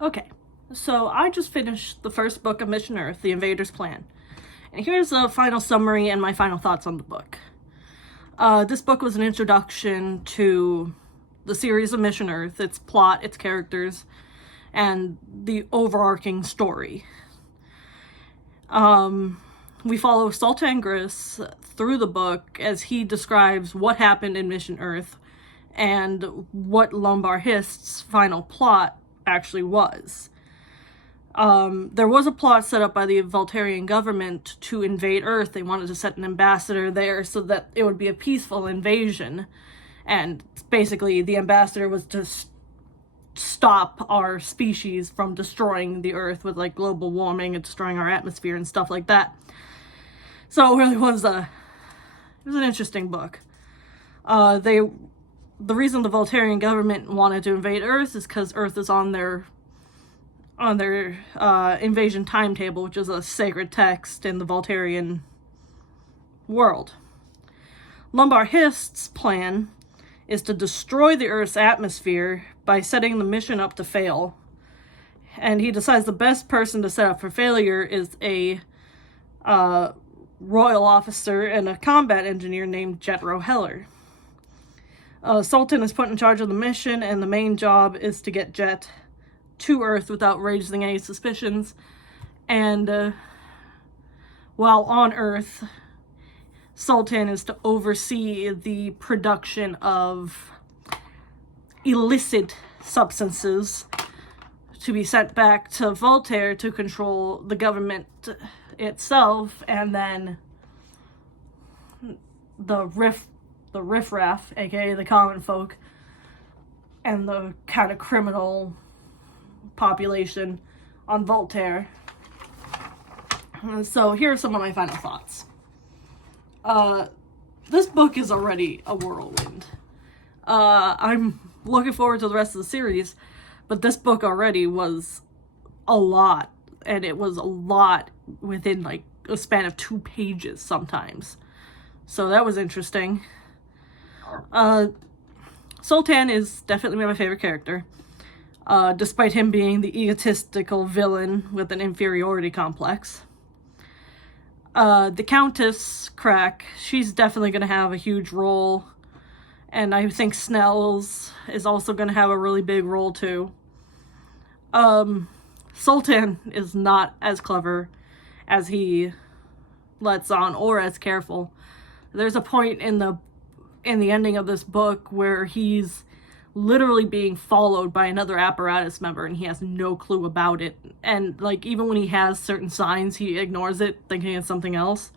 Okay, so I just finished the first book of Mission Earth, The Invader's Plan. And here's a final summary and my final thoughts on the book. This book was an introduction to the series of Mission Earth, its plot, its characters, and the overarching story. We follow Sultan Gris through the book as he describes what happened in Mission Earth and what Lombar Hist's final plot actually was. There was a plot set up by the Voltarian government to invade Earth. They wanted to set an ambassador there so that it would be a peaceful invasion. And basically, the ambassador was to stop our species from destroying the Earth with, like, global warming and destroying our atmosphere and stuff like that. So it really was an interesting book. The reason the Voltarian government wanted to invade Earth is because Earth is on their invasion timetable, which is a sacred text in the Voltarian world. Lombar Hist's plan is to destroy the Earth's atmosphere by setting the mission up to fail. And he decides the best person to set up for failure is a royal officer and a combat engineer named Jethro Heller. Sultan is put in charge of the mission, and the main job is to get Jet to Earth without raising any suspicions. And while on Earth, Sultan is to oversee the production of illicit substances to be sent back to Voltaire to control the government itself, and then the riffraff, aka the common folk, and the kind of criminal population on Voltaire. So here are some of my final thoughts. This book is already a whirlwind. I'm looking forward to the rest of the series, but this book already was a lot, and it was a lot within, like, a span of 2 pages sometimes. So that was interesting. Sultan is definitely my favorite character, despite him being the egotistical villain with an inferiority complex. The Countess Crack, she's definitely going to have a huge role, and I think Snells is also going to have a really big role too. Sultan is not as clever as he lets on, or as careful. There's a point in the ending of this book where he's literally being followed by another apparatus member, and he has no clue about it. And, like, even when he has certain signs, he ignores it, thinking it's something else.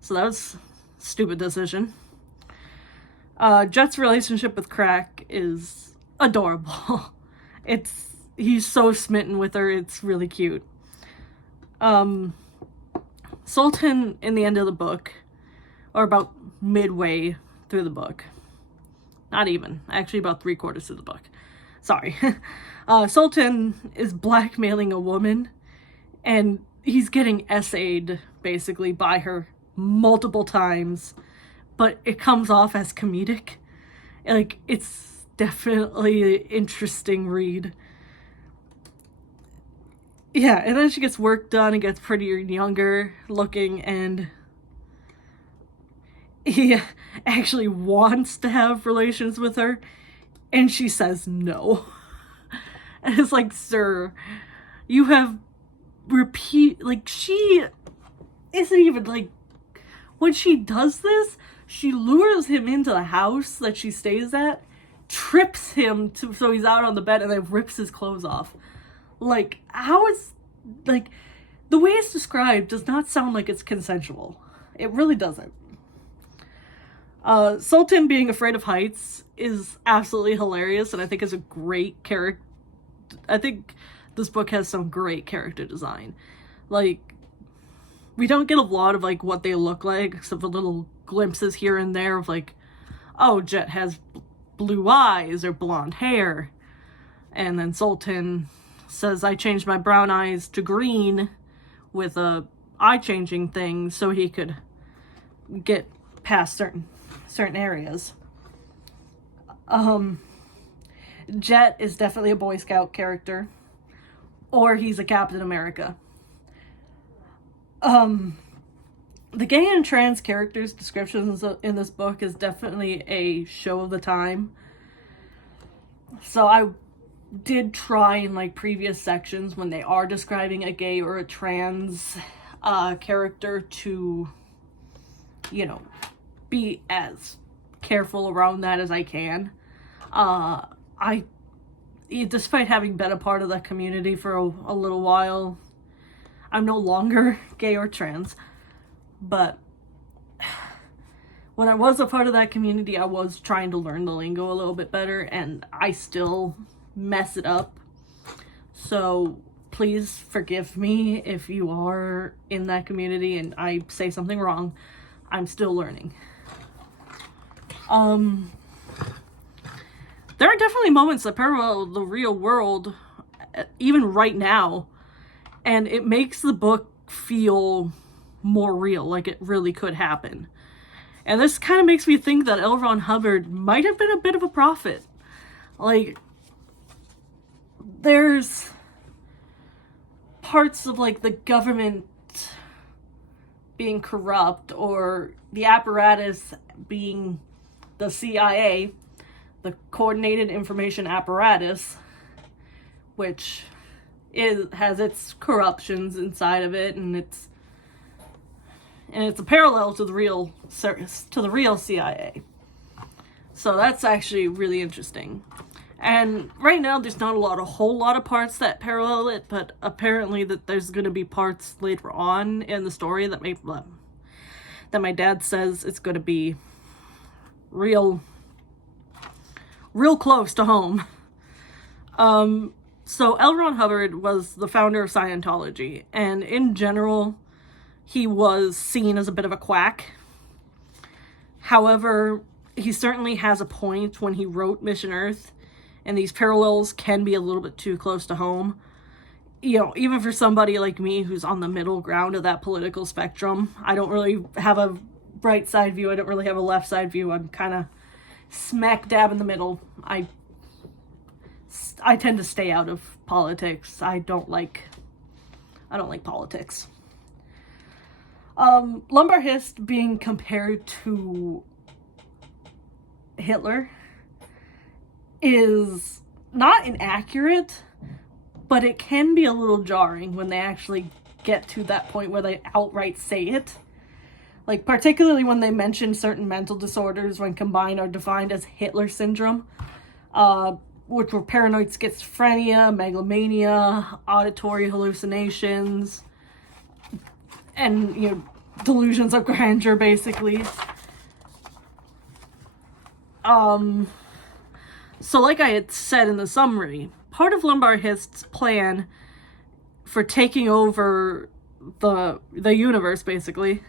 So that was a stupid decision. Jet's relationship with Crack is adorable. He's so smitten with her, it's really cute. Sultan, in the end of the book, or about midway through the book, not even, actually about 3/4 of the book, sorry, Sultan is blackmailing a woman, and he's getting essayed, basically, by her multiple times, but it comes off as comedic. Like, it's definitely an interesting read. Yeah, and then she gets work done and gets prettier and younger looking, and he actually wants to have relations with her, and she says no. And it's like, sir, you have she isn't even, like, when she does this, she lures him into the house that she stays at, trips him so he's out on the bed, and then rips his clothes off. Like, how is, like, the way it's described does not sound like it's consensual. It really doesn't. Sultan being afraid of heights is absolutely hilarious, and I think is a great character. I think this book has some great character design. Like, we don't get a lot of, like, what they look like, except for little glimpses here and there of, like, oh, Jet has blue eyes or blonde hair. And then Sultan says, I changed my brown eyes to green with a eye-changing thing so he could get past certain areas. Jet is definitely a Boy Scout character. or he's a Captain America. The gay and trans characters' descriptions in this book is definitely a show of the time. So I did try in like previous sections when they are describing a gay or a trans character to, you know, be as careful around that as I can. Despite having been a part of that community for a little while, I'm no longer gay or trans, but when I was a part of that community, I was trying to learn the lingo a little bit better, and I still mess it up. So please forgive me if you are in that community and I say something wrong. I'm still learning. There are definitely moments that parallel the real world, even right now, and it makes the book feel more real, like it really could happen. And this kind of makes me think that L. Ron Hubbard might have been a bit of a prophet. Like, there's parts of, like, the government being corrupt, or the apparatus being the CIA, the Coordinated Information Apparatus, which has its corruptions inside of it, and it's a parallel to the real CIA. So that's actually really interesting. And right now there's not a whole lot of parts that parallel it, but apparently that there's going to be parts later on in the story that my dad says it's going to be real close to home. So L. Ron Hubbard was the founder of Scientology, and in general, he was seen as a bit of a quack. However, he certainly has a point when he wrote Mission Earth, and these parallels can be a little bit too close to home. You know, even for somebody like me who's on the middle ground of that political spectrum, I don't really have a right side view, I don't really have a left side view, I'm kind of smack dab in the middle. I tend to stay out of politics. I don't like politics. Lumbar Hist being compared to Hitler is not inaccurate, but it can be a little jarring when they actually get to that point where they outright say it. Like, particularly when they mention certain mental disorders when combined are defined as Hitler syndrome, which were paranoid schizophrenia, megalomania, auditory hallucinations, and, you know, delusions of grandeur, basically. So like I had said in the summary, part of Lumbar Hist's plan for taking over the universe, basically,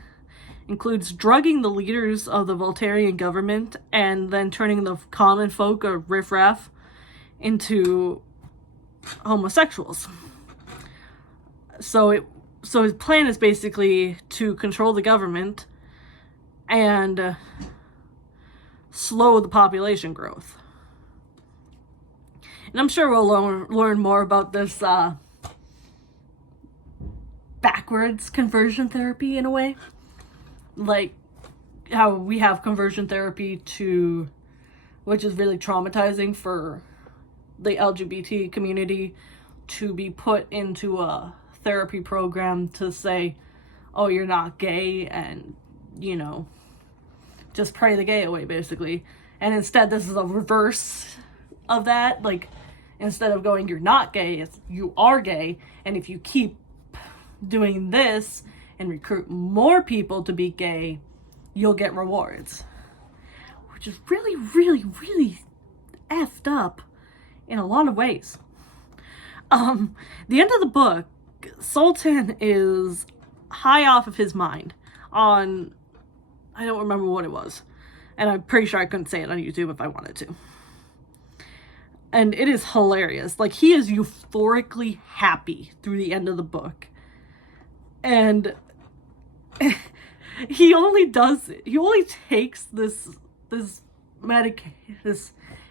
includes drugging the leaders of the Voltarian government and then turning the common folk, or riffraff, into homosexuals. So his plan is basically to control the government and slow the population growth. And I'm sure we'll learn more about this backwards conversion therapy in a way. Like how we have conversion therapy which is really traumatizing for the LGBT community, to be put into a therapy program to say, oh, you're not gay, and, you know, just pray the gay away, basically. And instead, this is a reverse of that. Like, instead of going, you're not gay, it's you are gay, and if you keep doing this and recruit more people to be gay, you'll get rewards. Which is really, really, really effed up in a lot of ways. The end of the book, Sultan is high off of his mind on, I don't remember what it was, and I'm pretty sure I couldn't say it on YouTube if I wanted to. And it is hilarious. Like, he is euphorically happy through the end of the book. And he only takes this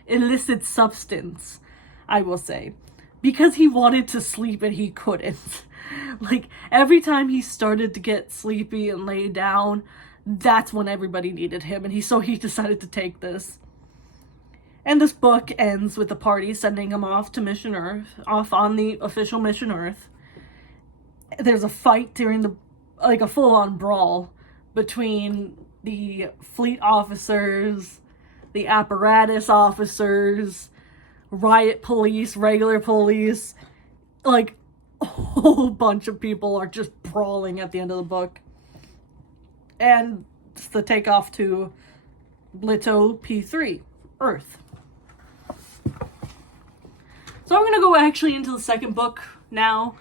illicit substance, I will say, because he wanted to sleep and he couldn't. Like, every time he started to get sleepy and lay down, that's when everybody needed him, and so he decided to take this. And this book ends with the party sending him off to Mission Earth, off on the official Mission Earth. There's a fight during a full-on brawl between the fleet officers, the apparatus officers, riot police, regular police. Like, a whole bunch of people are just brawling at the end of the book. And it's the takeoff to Blito P3, Earth. So I'm going to go actually into the second book now,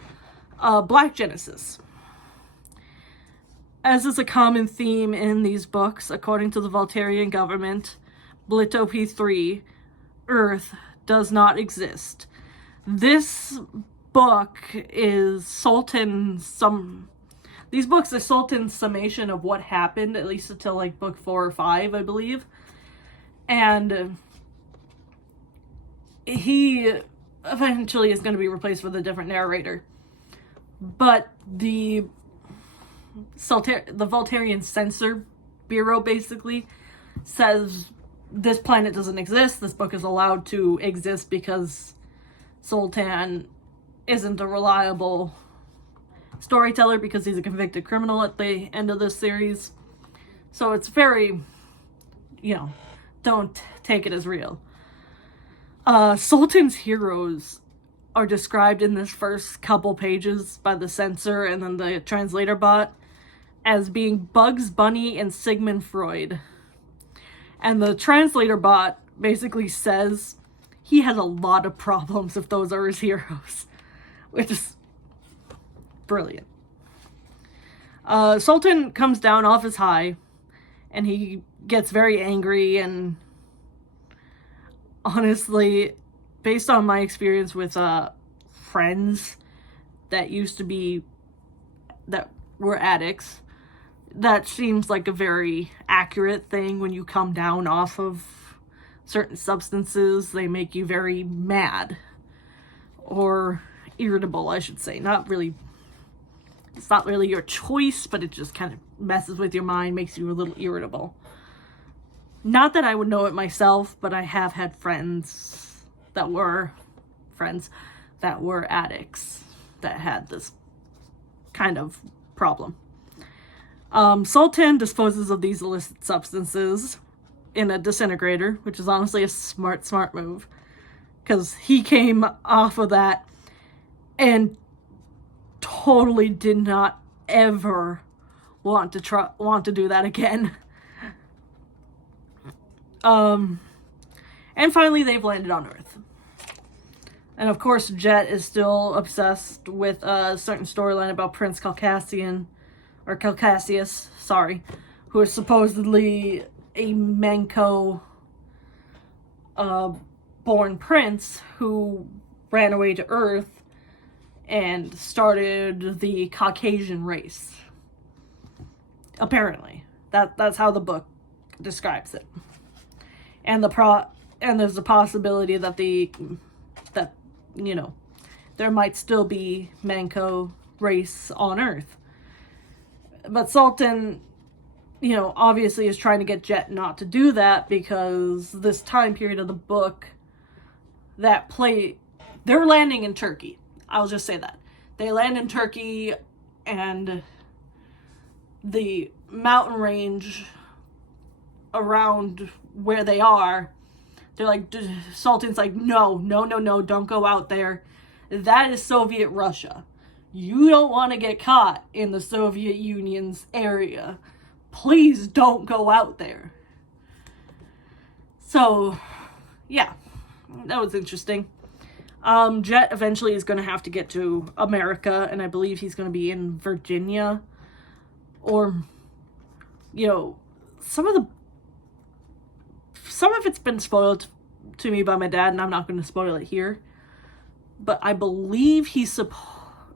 Black Genesis. As is a common theme in these books, according to the Voltarian government, Blito P3, Earth, does not exist. This book is these books are Sultan's summation of what happened, at least until like book 4 or 5, I believe. And he eventually is going to be replaced with a different narrator. But the Voltarian Censor Bureau basically says this planet doesn't exist. This book is allowed to exist because Sultan isn't a reliable storyteller, because he's a convicted criminal at the end of this series. So it's very, don't take it as real. Sultan's heroes are described in this first couple pages by the censor and then the translator bot as being Bugs Bunny and Sigmund Freud. And the translator bot basically says he has a lot of problems if those are his heroes, which is brilliant. Sultan comes down off his high and he gets very angry, and honestly, based on my experience with friends that were addicts, that seems like a very accurate thing. When you come down off of certain substances, they make you very mad. Or irritable, I should say. It's not really your choice, but it just kind of messes with your mind, makes you a little irritable. Not that I would know it myself, but I have had friends that were addicts that had this kind of problem. Sultan disposes of these illicit substances in a disintegrator, which is honestly a smart move, because he came off of that and totally did not ever want to do that again. And finally, they've landed on Earth. And of course, Jet is still obsessed with a certain storyline about Prince Calcassius, who is supposedly a Manco born prince who ran away to Earth and started the Caucasian race. Apparently. That's how the book describes it. And there's a possibility that there might still be Manco race on Earth. But Sultan, obviously is trying to get Jet not to do that, because this time period of the book they're landing in Turkey. I'll just say that. They land in Turkey, and the mountain range around where they are, they're like, Sultan's like, no, don't go out there. That is Soviet Russia. You don't want to get caught in the Soviet Union's area. Please don't go out there. So, yeah, that was interesting. Jet eventually is going to have to get to America, and I believe he's going to be in Virginia. Or, some of it's been spoiled to me by my dad, and I'm not going to spoil it here. But I believe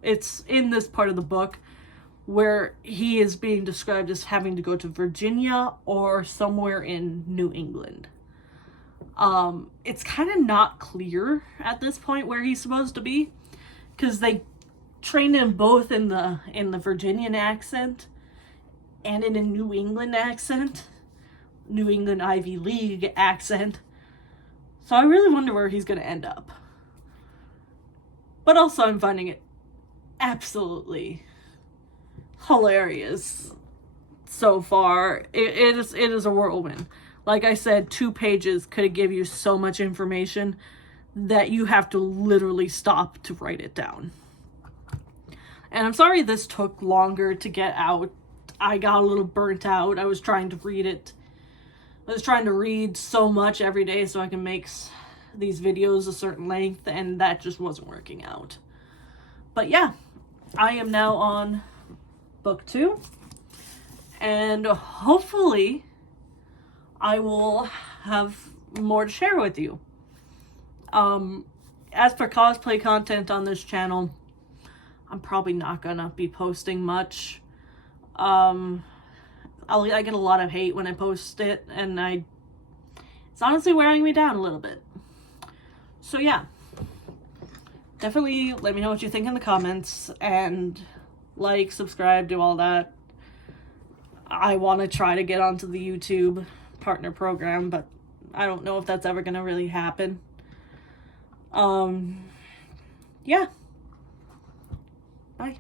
it's in this part of the book where he is being described as having to go to Virginia or somewhere in New England. It's kind of not clear at this point where he's supposed to be, because they trained him both in the Virginian accent and in a New England accent, New England Ivy League accent. So I really wonder where he's going to end up. But also, I'm finding it absolutely hilarious so far. It is a whirlwind. Like I said, 2 pages could give you so much information that you have to literally stop to write it down. And I'm sorry this took longer to get out. I got a little burnt out. I was trying to read it. I was trying to read so much every day so I can make these videos a certain length, and that just wasn't working out. But yeah, I am now on book 2, and hopefully I will have more to share with you. As for cosplay content on this channel, I'm probably not gonna be posting much. I get a lot of hate when I post it, and it's honestly wearing me down a little bit. So yeah, definitely let me know what you think in the comments, and like, subscribe, do all that. I want to try to get onto the YouTube partner program, but I don't know if that's ever gonna really happen. Yeah. Bye.